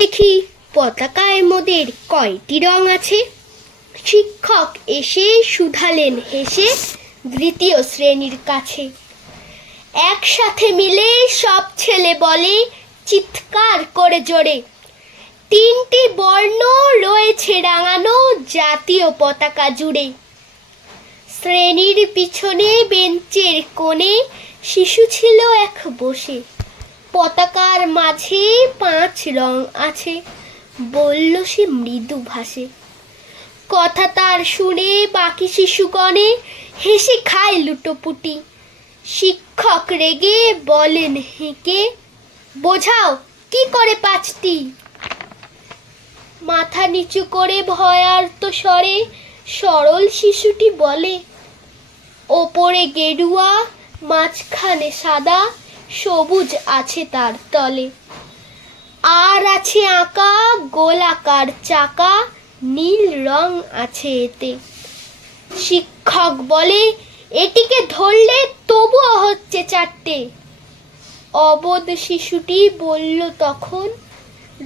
দেখি পতাকায় মোদের কয়টি রং আছে। শিক্ষক এসে শুধালেন হেসে দ্বিতীয় শ্রেণীর কাছে। একসাথে মিলে সব ছেলে বলে চিৎকার করে জোরে, তিনটি বর্ণ রয়েছে রাঙানো জাতীয় পতাকা জুড়ে। শ্রেণীর পিছনে বেঞ্চের কোণে শিশু ছিল এক বসে। পতাকার মাঝে 5 রং আছে, বলল সে মৃদু ভাষে। কথা তার শুনে বাকি শিশুগণে হেসে খায় লুটোপুটি। শিক্ষক রেগে বলেন হেঁকে, বোঝাও কি করে 5টি। মাথা নিচু করে ভয়ার্ত স্বরে সরল শিশুটি বলে, ওপরে গেরুয়া, মাঝখানে সাদা, সবুজ আছে তার তলে। আর আছে আঁকা গোলাকার চাকা, নীল রং আছে এতে। শিক্ষক বলে, এটিকে ধরলে তবুও হচ্ছে 4টে। অবোধ শিশুটি বলল তখন,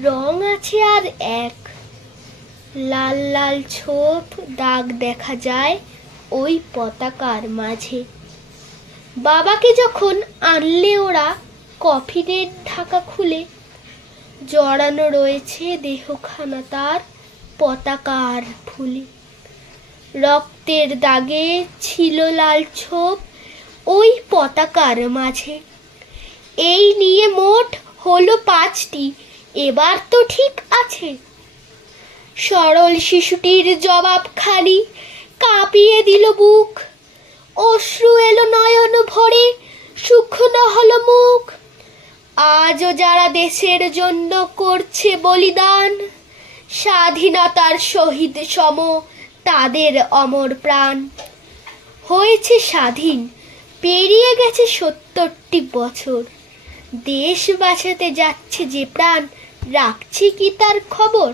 রং আছে আর এক। লাল লাল ছোপ দাগ দেখা যায় ওই পতাকার মাঝে। বাবাকে যখন আনলে ওরা কফিনের ঢাকা খুলে, জড়ানো রয়েছে দেহখানা তার পতাকার ফুলে। রক্তের দাগে ছিল লাল ছোপ ওই পতাকার মাঝে। এই নিয়ে মোট হলো 5টি, এবার তো ঠিক আছে। সরল শিশুটির জবাবখানি কাঁপিয়ে দিল বুক। অশ্রু এলো নয়ন ভরে, শুকনো হলো মুখ। আজও যারা দেশের জন্য করছে বলিদান, স্বাধীনতার শহীদ সম তাদের অমর প্রাণ। হয়েছে স্বাধীন, পেরিয়ে গেছে 70টি বছর। দেশ বাঁচাতে যাচ্ছে যে প্রাণ, রাখছে কি তার খবর?